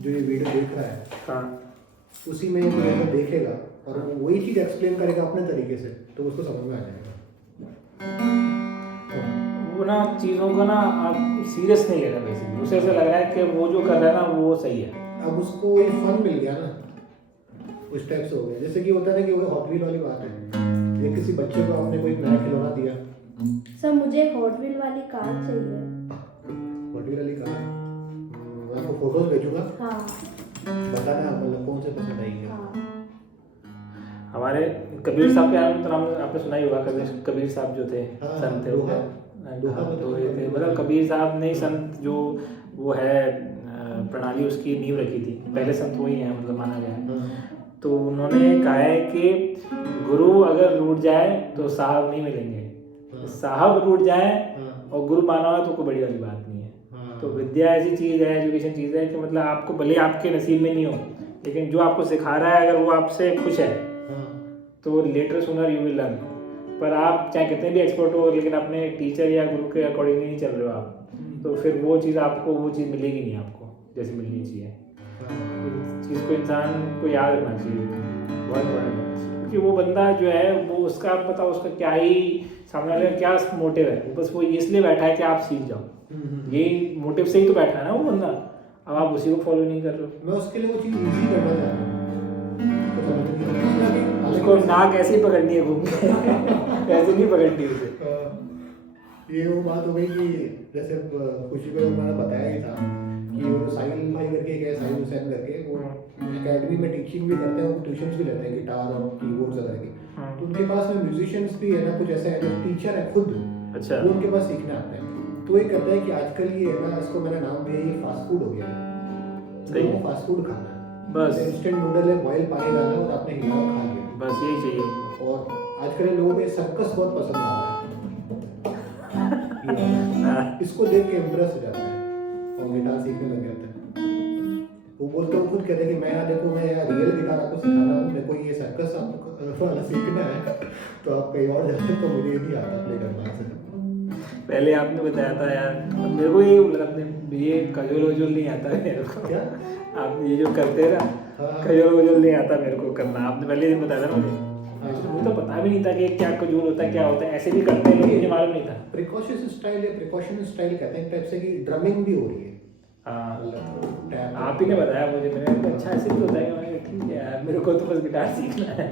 जो ये वीडियो देख रहा है हाँ उसी में ये वीडियो देखेगा और वो वही चीज़ एक्सप्लेन करेगा अपने तरीके से तो उसको समझ में आ जाएगा। वो ना चीज़ों को ना आप सीरियस नहीं लेना बेसिकली, उसे ऐसा लग रहा है कि वो जो कर रहा है ना वो सही है। अब उसको ये फन मिल गया ना, उस टाइप से हो गया। जैसे कि होता है ना कि वो हॉट व्हील वाली बात है, ये किसी बच्चे को आपने कोई नया खिलौना दिया, सर मुझे हॉट व्हील वाली कार चाहिए। हॉट व्हील वाली कार, मैं आपको फोटोज भेजूंगा, हाँ बताना मतलब कौन से पसंद आएंगे। हाँ। हमारे कबीर साहब के नाम आपने सुना ही होगा, कबीर साहब जो थे हाँ, संत थे, दोहा दोहे थे, मतलब कबीर साहब ने संत जो वो है प्रणाली उसकी नींव रखी थी, पहले संत वही है मतलब माना गया है। तो उन्होंने कहा है कि गुरु अगर रूठ जाए तो साहब नहीं मिलेंगे, साहब रूठ जाए और गुरु माना हुआ तो कोई बड़ी वाली बात नहीं है। तो विद्या ऐसी चीज़ है, एजुकेशन चीज़ है कि मतलब आपको भले आपके नसीब में नहीं हो, लेकिन जो आपको सिखा रहा है अगर वो आपसे खुश है तो later sooner you will learn. पर आप चाहे कितने भी एक्सपर्ट हो लेकिन अपने टीचर या गुरु के अकॉर्डिंग नहीं चल रहे हो आप, तो फिर वो चीज़ आपको वो चीज़ मिलेगी नहीं आपको जैसे मिलनी चाहिए। इस चीज़ को इंसान को याद रखना चाहिए, बहुत इंपॉर्टेंट है। क्योंकि वो बंदा जो है वो उसका आप बताओ उसका क्या ही सामने वाले का क्या मोटिव है, वो बस वो इसलिए बैठा है कि आप सीख जाओ, यही मोटिव से ही तो बैठा है ना वो बंदा। अब आप उसी को फॉलो नहीं कर रहे हो। मैं उसके लिए वो चीज़ इजी करना चाहता हूँ, तो समझ नहीं आ रहा। उसको नाक ऐसे ही पकड़नी है घूम के ऐसे नहीं पकड़नी उसे। ये वो बात हो गई कि जैसे खुशी को मैंने बताया ही था कि वो साहिल भाई करके एक है, साहिल हुसैन करके, वो एकेडमी में टीचिंग भी करते हैं, वो ट्यूशन्स भी लेते हैं गिटार और कीबोर्ड्स वगैरह की। तो उनके पास में म्यूजिशियंस भी है ना, कुछ ऐसे है जो टीचर है खुद, अच्छा। वो उनके पास सीखने आते हैं। तो ये कहते हैं कि आजकल ये है ना, इसको मैंने नाम दिया ये फास्ट फूड हो गया है, सही है। फास्ट फूड खाना है बस इंस्टेंट नूडल है, बॉयल पानी डाला और आपने हिला और खा लिया, बस यही चाहिए। और आजकल लोगों को सर्कस बहुत पसंद आ रहा है इसको देख के इम्प्रेस हो जाता है और गिटार सीखने लग जाता है। वो बोलते हो खुद कहते हैं कि मैं यहाँ देखो मैं यहाँ रियल गिटार आपको सिखाना हूँ, मेरे को ये सर्कस आपको वाला सीखना है तो आप कहीं और जाते तो मुझे नहीं आता प्ले करना से। पहले आपने बताया था यार, अब मेरे को ये अपने ये कजोल वजोल नहीं आता है मेरे को। क्या आप ये जो करते हैं ना कजोल वजोल नहीं आता मेरे को करना, आपने पहले दिन बताया था मुझे। मुझे तो पता भी नहीं था कि क्या कजोल होता है क्या होता है, ऐसे भी करते हैं लेकिन मुझे मालूम नहीं था। प्रिकॉशन स्टाइल या प्रिकॉशन स्टाइल कहते हैं टाइप से कि ड्रमिंग भी हो रही है। हाँ आप ही ने बताया मुझे, मैंने कहा अच्छा ऐसे भी होता है। मैंने कहा ठीक है यार, मेरे को तो बस गिटार सीखना है।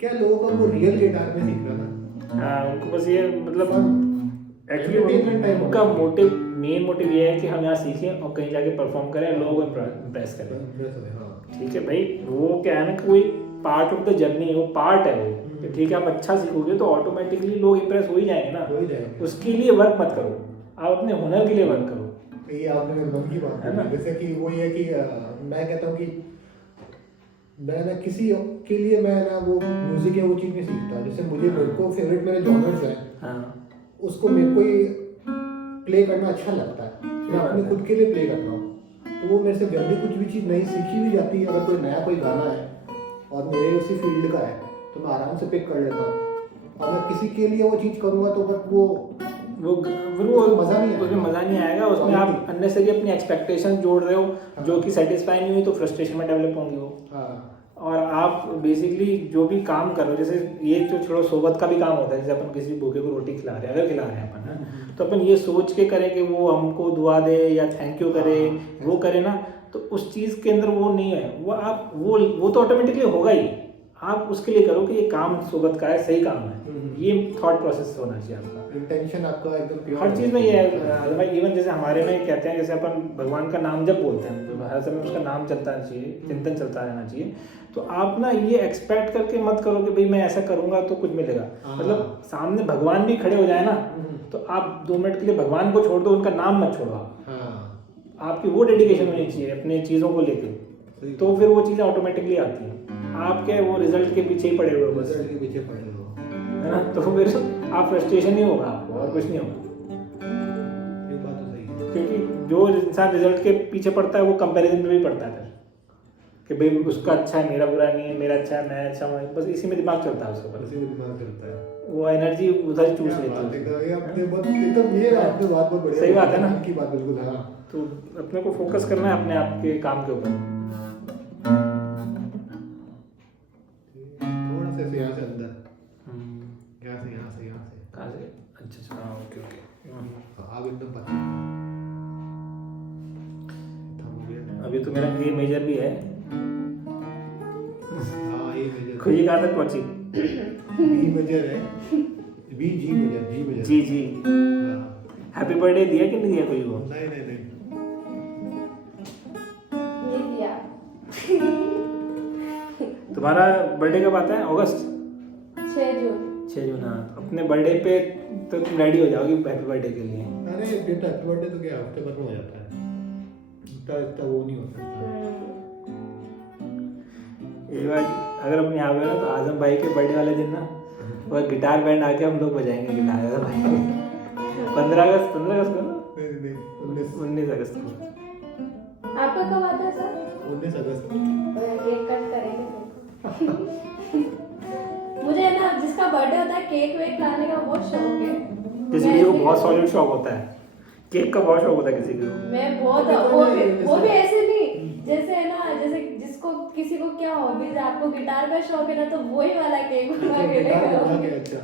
क्या लोगों को वो रियल गिटार में सीखना ना, हाँ उनको बस ये मतलब एक्चुअली उनका मोटिव मेन मोटिव ये है कि हम यहाँ सीखें और कहीं जाके परफॉर्म करें, लोगों को इम्प्रेस करें। ठीक है भाई, वो क्या है ना कोई पार्ट ऑफ द जर्नी, वो पार्ट है वो। तो ठीक है आप अच्छा सीखोगे तो ऑटोमेटिकली लोग इम्प्रेस हो ही जाएंगे ना। उसके लिए वर्क मत करो, आप अपने हुनर के लिए वर्क करो। ये आपने मेरे मन की बात है ना, जैसे कि वो ये कि मैं कहता हूँ कि मैं ना किसी के लिए मैं ना वो म्यूजिक है वो चीज़ नहीं सीखता। जैसे मेरे को फेवरेट मेरे जॉनर्स हैं, उसको मेरे को ये प्ले करना अच्छा लगता है, मैं अपने खुद के लिए प्ले करता हूँ। तो वो मेरे से जल्दी कुछ भी चीज़ नई सीखी भी जाती है। अगर कोई नया कोई गाना है और मेरे उसी फील्ड का है तो मैं आराम से पिक कर लेता हूँ। और मैं किसी के लिए वो चीज़ करूँगा तो बट वो मज़ा नहीं आएगा, उसमें मज़ा नहीं आएगा। उसमें आप अननेसेसरी अपनी एक्सपेक्टेशन जोड़ रहे हो जो कि सेटिस्फाई नहीं हुई तो फ्रस्ट्रेशन में डेवलप होंगी वो। और आप बेसिकली जो भी काम कर रहे हो, जैसे ये जो छोड़ो सोबत का भी काम होता है, जैसे अपन किसी भूखे को रोटी खिला रहे हैं, अगर खिला रहे हैं अपन तो अपन ये सोच के करें कि वो हमको दुआ दे या थैंक यू करे, वो करे ना, तो उस चीज़ के अंदर वो नहीं है। वो आप वो तो ऑटोमेटिकली होगा ही। आप उसके लिए करो कि ये काम सोबत का है, सही काम है, ये थॉट प्रोसेस होना चाहिए आपका। इंटेंशन आपका एकदम प्योर हर चीज़ में ये है भाई। इवन जैसे हमारे में कहते हैं, जैसे अपन भगवान का नाम जब बोलते हैं तो हर समय उसका नाम चलता रहना चाहिए, चिंतन चलता रहना चाहिए। तो आप ना ये एक्सपेक्ट करके मत करो कि भाई मैं ऐसा करूँगा तो कुछ मिलेगा। मतलब सामने भगवान भी खड़े हो जाए ना तो आप 2 मिनट के लिए भगवान को छोड़ दो, उनका नाम मत छोड़ो आपकी वो डेडिकेशन होनी चाहिए अपने चीज़ों को लेकर, तो फिर वो चीज़ें ऑटोमेटिकली आती हैं। आपके वो रिजल्ट के पीछे ही पड़े हुए बस, रिजल्ट के पीछे पड़े हो, है ना, तो फिर आप फ्रस्ट्रेशन ही होगा आपको और कुछ नहीं होगा। ये बात तो सही है। क्योंकि जो इंसान रिजल्ट के पीछे पड़ता है वो कंपैरिजन में भी पड़ता है फिर कि भाई उसका अच्छा है मेरा बुरा नहीं है, मेरा अच्छा है मैं अच्छा हूँ, बस इसी में दिमाग चलता है उसके ऊपर। इसी में दिमाग चलता है। वो एनर्जी उधर ही चूस क्या लेती बात है, है। ये आपने बहुत एकदम ये आपने बात बहुत बढ़िया सही बात है ना? की बात बिल्कुल। हाँ तो अपने को फोकस करना है अपने आप के काम के ऊपर। थोड़ा सा यहाँ से अंदर, हम्म, यहाँ से यहाँ से यहाँ से, कहाँ से? अच्छा अच्छा, हाँ, ओके ओके। अब एकदम पता थम गया। अभी तो मेरा ए मेजर भी है। हाँ ये मेजर, खुशी कहाँ तक पहुंची? बी मेजर है, B G major, G major. जी जी। हाँ हैप्पी बर्थडे दिया कि नहीं दिया कोई को? नहीं नहीं नहीं, ये दिया। तुम्हारा बर्थडे कब आता है? अगस्त 6 जून। 6 जून। हाँ, अपने बर्थडे पे तो तुम रेडी हो जाओगी हैप्पी बर्थडे के लिए। अरे बेटा हैप्पी बर्थडे तो क्या हफ्ते भर में हो जाता है, इतना इतना वो नहीं होता। एक बार अगर अपने यहाँ पे ना तो आजम भाई के बर्थडे वाले दिन ना वो गिटार बैंड आके हम लोग बजाएंगे गिटार आजम भाई। 15 अगस्त को ना, नहीं नहीं 19 अगस्त को। आपका कब आता है सर? 19 अगस्त। केक कट करेंगे। मुझे है ना जिसका बर्थडे होता है केक वेक लाने का बहुत शौक है। किसी किसी को बहुत सॉलिड शौक होता है, केक का बहुत शौक होता है किसी को। मैं बहुत वो भी ऐसे नहीं, जैसे है ना, जैसे जिसको किसी को क्या हॉबीज है, आपको गिटार का शौक है ना तो वही वाला केक बनवा के गिटार लेकर बना आओ। के अच्छा।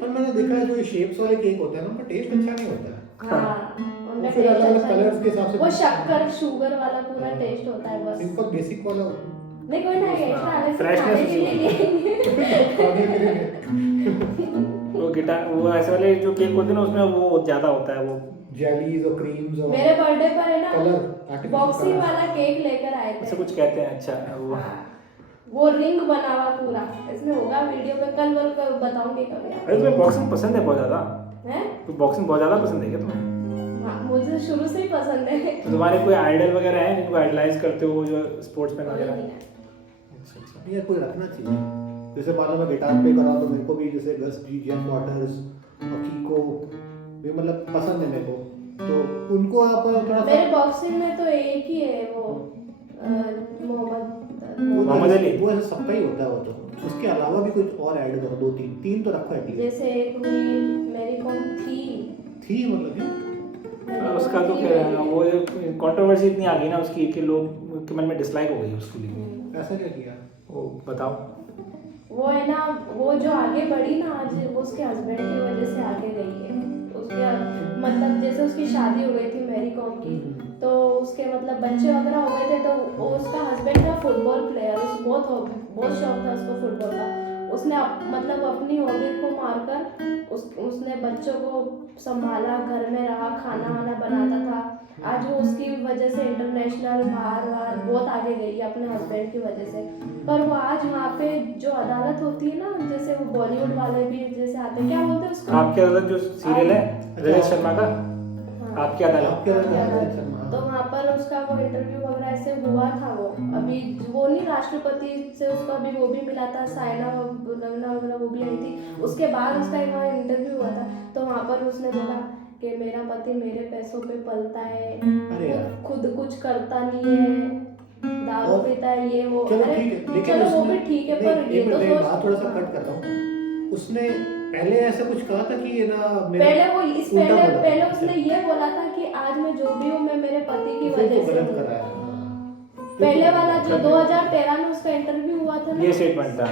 पर मैंने देखा है जो ये शेप्स वाले केक होते हैं ना, उनका टेस्ट अच्छा नहीं होता है। हाँ, उनका फिर टेस्ट अलग-अलग अच्छा कलर्स है। के हिसाब से वो शक्कर शुगर वाला पूरा टेस्ट होता है बस। सिंपल बेसिक वाला नहीं कोई ना एक्स्ट्रा अलग से Freshness खाने के लिए खाने के लिए वो गिटार वो ऐसे वाले जो केक होते हैं ना उसमें वो ज्यादा होता है वो। जेलीज और क्रीम्स और मेरे बर्थडे पर है कलर ना आर्टिफिशियल बॉक्सिंग कलर। वाला केक लेकर आए ऐसा थे। कुछ कहते हैं। अच्छा वो हाँ, वो रिंग बना हुआ पूरा, इसमें होगा वीडियो में, कल बताऊंगी कभी अरे तुम्हें बॉक्सिंग पसंद है बहुत ज्यादा? हैं? तो बॉक्सिंग बहुत ज्यादा पसंद है क्या तुम्हें? हाँ, मुझे शुरू से ही पसंद है। तो तुम्हारे कोई आइडल वगैरह है जिनको आइडलाइज करते हो जो स्पोर्ट्समैन वगैरह? अच्छा अच्छा। ये कोई रखना चाहिए। जैसे मान लो मैं गिटार पे कर रहा हूं तो मेरे को भी जैसे गस जी जेम वाटर्स और कीको ये मतलब पसंद है मेरे को, तो उनको आप थोड़ा मेरे सा बॉक्सिंग में तो एक ही है वो मोहम्मद अली। वो ऐसे सबका ही होता है वो, तो उसके अलावा भी कुछ और ऐड करो, 2-3 तो रखो एटलीस्ट। जैसे एक हुई मेरी कौन थी थी मतलब कि उसका तो क्या है, वो कंट्रोवर्सी इतनी आ गई ना उसकी कि लोग के मन में डिसलाइक हो गई उसके लिए। ऐसा क्या किया? वो बताओ। वो है ना, वो जो आगे बढ़ी ना आज, वो उसके हस्बैंड की वजह से आगे गई है। उसके मतलब जैसे उसकी शादी हो गई थी मैरी कॉम की, तो उसके मतलब बच्चे वगैरह हो गए थे, तो वो उसका हस्बैंड था फुटबॉल प्लेयर, उसको बहुत शौक था उसको फुटबॉल का। उसने मतलब अपनी हॉबी को मारकर उसने बच्चों को संभाला, घर में रहा, खाना वाना बनाता था। आज वो उसकी वजह से इंटरनेशनल बाहर बहुत आगे गई है अपने हस्बैंड की वजह से। पर वो आज वहाँ पे जो अदालत होती है ना, जैसे वो बॉलीवुड वाले भी जैसे आते हैं, क्या बोलते हैं उसको? आपके अदालत जो सीरियल है रजत शर्मा का, हाँ। आपकी अदालत। आपके अदालत शर्मा। तो वहाँ पर उसका वो इंटरव्यू वगैरह ऐसे हुआ था। वो अभी वो नहीं, राष्ट्रपति से उसका भी वो भी मिला था, साइना वगैरह वो भी आई थी। उसके बाद उसका वहाँ इंटरव्यू हुआ था, तो वहाँ पर उसने बोला कि मेरा पति मेरे पैसों पे पलता है, अरे यार। खुद कुछ करता नहीं है, दारू और- पीता है, ये वो। चलो अरे ठीक है, लेकिन चलो वो उसने- भी ठीक है, नहीं, पर ये एक तो मिनट, मैं सोच- बात थोड़ा सा कट करता हूँ। उसने पहले ऐसा कुछ कहा था कि ये ना मेरा पहले वो इस उल्टा पहले बोला। पहले उसने ये बोला था कि आज मैं जो भी हूँ मैं मेरे पति की फिर वजह तो से गलत हूँ। कराया। हाँ। पहले वाला जो 2013 में उसका इंटरव्यू हुआ था ना, ये स्टेटमेंट था।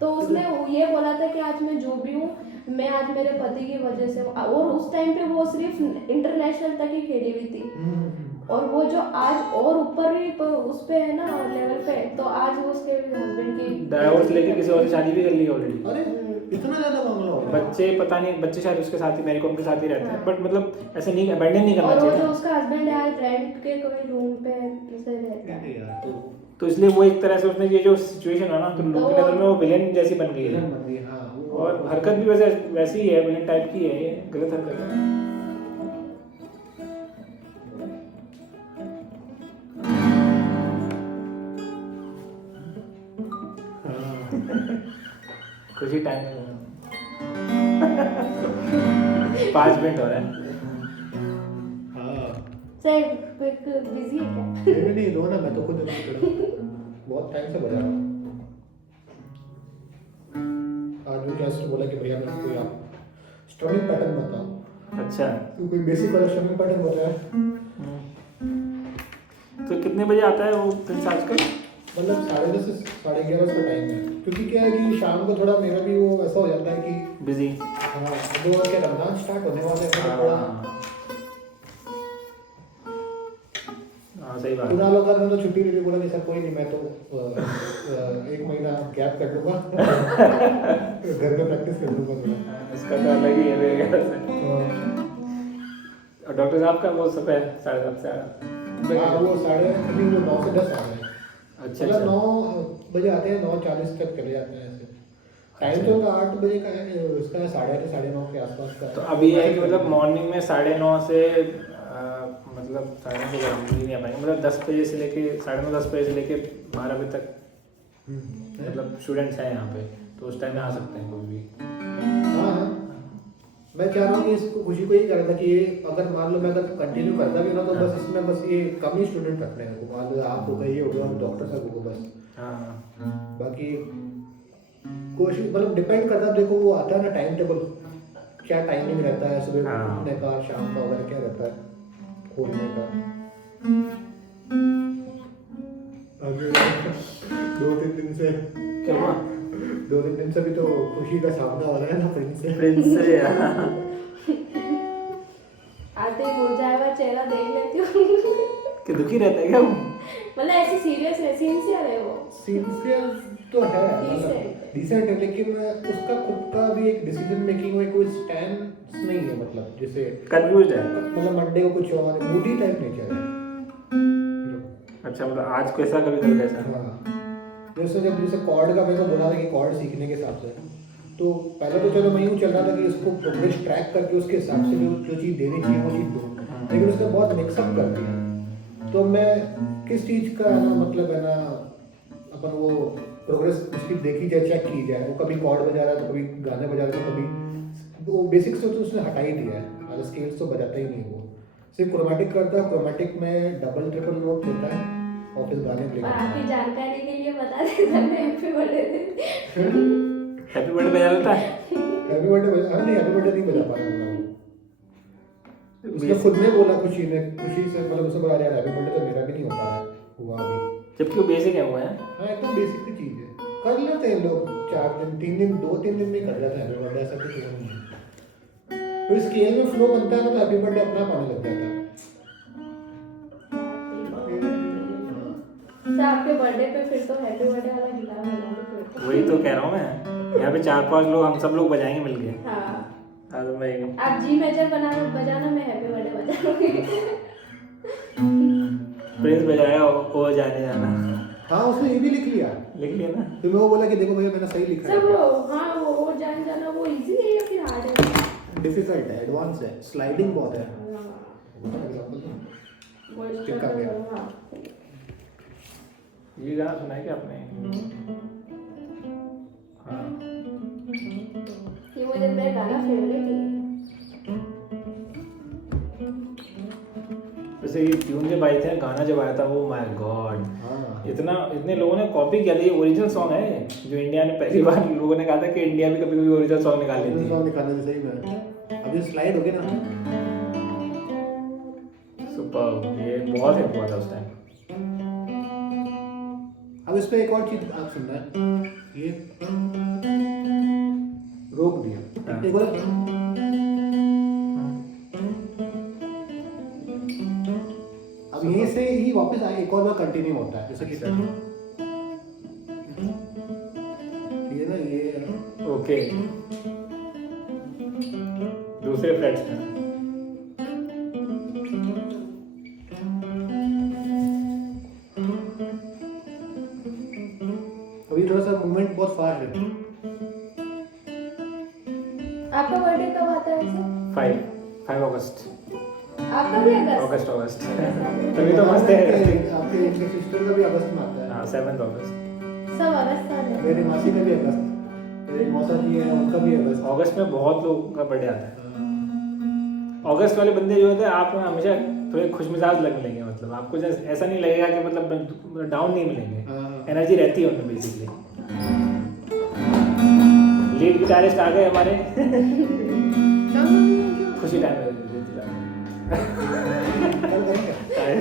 तो उसने ये बोला था कि आज मैं जो भी हूँ मैं आज मेरे पति की वजह से हूँ। और उस टाइम पे वो सिर्फ इंटरनेशनल तक ही खेली हुई थी, और वो जो आज और ऊपर ही उस पे है ना लेवल पे, तो आज वो उसके हस्बैंड की डाइवोर्स लेके किसी और से शादी भी कर ली ऑलरेडी। अरे इतना ज्यादा मामला हो गया। बच्चे पता नहीं, बच्चे शायद उसके साथ ही, मेरी कॉम के साथ ही रहते हैं, बट मतलब ऐसे नहीं अबैंडन नहीं करना और वो चाहिए जो ना। उसका हस्बैंड है आज रेंट के कोई रूम पे ऐसे रहता है। अरे यार, तो इसलिए वो एक तरह से उसने ये जो सिचुएशन है ना, तो लोगों की नजर में वो विलेन जैसी बन गई है। विलन बन गई, हाँ, वो- और हरकत भी वैसे वैसी ही है, विलेन टाइप की है, ये गलत हरकत है। कुछ ही टाइम 5 मिनट हो रहा है। हाँ। सर बिजी है क्या? नहीं रो ना, मैं तो खुद बहुत टाइम से बजा रहा हूँ। आज वो क्लास में बोला कि भैया मेरे को आप स्ट्रमिंग पैटर्न बताओ। अच्छा। तो कोई बेसिक वाला स्ट्रमिंग पैटर्न बताया। तो कितने बजे आता है वो प्रिंस आजकल? मतलब 10:30 से 11:30 का टाइम है, क्योंकि क्या है कि शाम को थोड़ा मेरा भी वो ऐसा हो जाता है कि बिजी। हाँ दो और क्या रमजान स्टार्ट होने वाले हैं तो थोड़ा हाँ सही बात पूरा है। लोग ने तो छुट्टी ले ली, बोला कि सर कोई नहीं मैं तो 1 महीना गैप कर लूँगा घर में प्रैक्टिस कर लूँगा थोड़ा। इसका तो अलग ही है मेरे ख्याल से। हाँ। और डॉक्टर साहब का वो सब है 7:30 से हाँ वो 9:30 से 10 आ रहे हैं। अच्छा मतलब अच्छा। 9 बजे आते हैं, 9:40 तक चले जाते हैं ऐसे। टाइम तो उनका 8 बजे का है, उसका 8:30 से 9:30 के आसपास का है। तो अभी ये है कि मतलब मॉर्निंग में 9:30 से मतलब 9:30 से हम नहीं आ पाएंगे, मतलब 10 बजे से लेके 9:30 10 बजे से लेके 12 बजे तक मतलब स्टूडेंट्स हैं यहाँ पे, तो उस टाइम में आ सकते हैं कोई भी। हाँ हाँ मैं चाह रहा हूँ कि इसको खुशी को ही कर था कि ये अगर मान लो मैं अगर कंटिन्यू करता भी ना तो बस इसमें बस ये कम ही स्टूडेंट रखने हैं, मान लो आप हो गए, ये हो गया, डॉक्टर साहब हो गए बस। हाँ बाकी कोशिश मतलब डिपेंड करता है, देखो वो आता है ना टाइम टेबल, क्या टाइमिंग रहता है सुबह हाँ। उठने का, शाम का वगैरह क्या रहता है खोलने का। अभी 2-3 दिन से क्या हुआ? 2-3 दिन से भी तो खुशी का सामना हो रहा है ना प्रिंस से यार। आते ही मुरझाया चेहरा देख लेती हूँ कि दुखी रहता है क्या वो? मतलब ऐसे सीरियस है, सिंसियर है वो। सिंसियर तो है मतलब डिसेंट है, लेकिन उसका खुद का भी एक डिसीजन मेकिंग में कोई स्टैंड नहीं है, मतलब जैसे कंफ्यूज है। मतलब मंडे को कुछ और मूडी टाइप नेचर है। अच्छा मतलब आज कैसा कभी कभी कैसा। हाँ जैसे कॉर्ड का मेरे को बोला था कि कॉर्ड सीखने के हिसाब से, तो पहले तो चलो मैं यूँ चल रहा था कि इसको प्रोग्रेस ट्रैक करके उसके हिसाब से जो चीज़ देनी चाहिए वो चीज़ दूँ, लेकिन उसने बहुत मिक्सअप कर दिया। तो मैं किस चीज़ का है ना मतलब है ना अपन वो प्रोग्रेस उसकी देखी जाए, चेक की जाए, वो कभी कॉर्ड बजा रहा है तो कभी गाने बजा रहा है तो कभी वो बेसिक्स तो उसने हटा ही दिया है, अगर स्केल्स तो बजाता ही नहीं, वो सिर्फ क्रोमेटिक करता है। क्रोमेटिक में डबल ट्रिपल नोट चलता है और फिर गाने प्ले और करता आपकी है। जानकारी के लिए बता देता मैं हैप्पी बर्थडे हैप्पी बर्थडे बजा लेता है? हैप्पी बर्थडे नहीं, हैप्पी बर्थडे नहीं बजा पाया मैं। उसने खुद ने बोला खुशी से मतलब उसने बोला यार हैप्पी बर्थडे तो मेरा भी नहीं हो पा रहा है हुआ अभी, जबकि वो बेसिक है वो है। हाँ एकदम बेसिक सी चीज़ है, कर लेते हैं लोग 4 दिन 3 दिन 2-3 दिन में कर लेते हैं हैप्पी बर्थडे, ऐसा कुछ नहीं है। तो स्केल में फ्लो बनता है ना तो हैप्पी बर्थडे अपने आप आने लग जाता है। तो आपके बर्थडे पे फिर तो हैप्पी बर्थडे वाला गिटार बजाओगे फिर तो। वही तो कह रहा हूँ मैं, यहाँ पे 4-5 लोग हम सब लोग बजाएंगे मिलके। हाँ आदम भाई आप जी मेजर बजाना, मैं हैप्पी बर्थडे बजाऊंगी। प्रिंस बजाएगा वो जाने जाना। हाँ उसने ये भी लिख लिया, लिख लिया ना। तो मैं वो बोला कि देखो भैया मैंने सही लिखा सब है। हाँ वो जान जाना वो इजी है या फिर हार्ड है? डिफिकल्ट है, एडवांस है, स्लाइडिंग बहुत है। वो टिक कर गया। हाँ ये गाना सुना है क्या आपने? हाँ ये मुझे मेरा गाना फेवरेट ही है। वैसे ये ट्यून जब आई थी, गाना जब आया था वो माय गॉड, हाँ इतने लोगों ने कॉपी किया था। ये ओरिजिनल सॉन्ग है जो इंडिया ने पहली बार लोगों ने कहा था कि इंडिया भी कभी कभी ओरिजिनल सॉन्ग निकाल लेती है। सॉन्ग निकालने से सही में अभी स्लाइड हो गया ना। सुपर, ये बहुत हिट हुआ था उस टाइम। अब इस पे एक और चीज आप सुनना है, ये रोक दिया हाँ। एक बार अब यहीं से ही वापस आए, एक और बार कंटिन्यू होता है जैसे कि ये ना ये ओके, दूसरे फ्रेट्स में। अभी थोड़ा सा मूवमेंट बहुत फास्ट है। आपका बर्थडे कब आता है वैसे? 5 अगस्त। आपका भी अगस्त? अगस्त तभी तो मस्त है। आपके सिस्टर का भी अगस्त में आता है। हाँ 7 अगस्त। सब अगस्त वाले हैं। मेरी मासी का भी अगस्त, मेरी मौसा जी है उनका भी अगस्त। अगस्त में बहुत लोगों का बर्थडे आता है। अगस्त वाले बंदे जो होते हैं आप हमेशा थोड़े खुशमिजाज लग मिलेंगे, मतलब आपको ऐसा नहीं लगेगा कि मतलब डाउन नहीं मिलेंगे, हाँ। एनर्जी रहती है उनमें बेसिकली। लीड गिटारिस्ट आ गए हमारे क्या खुशी टाइम कल करेंगे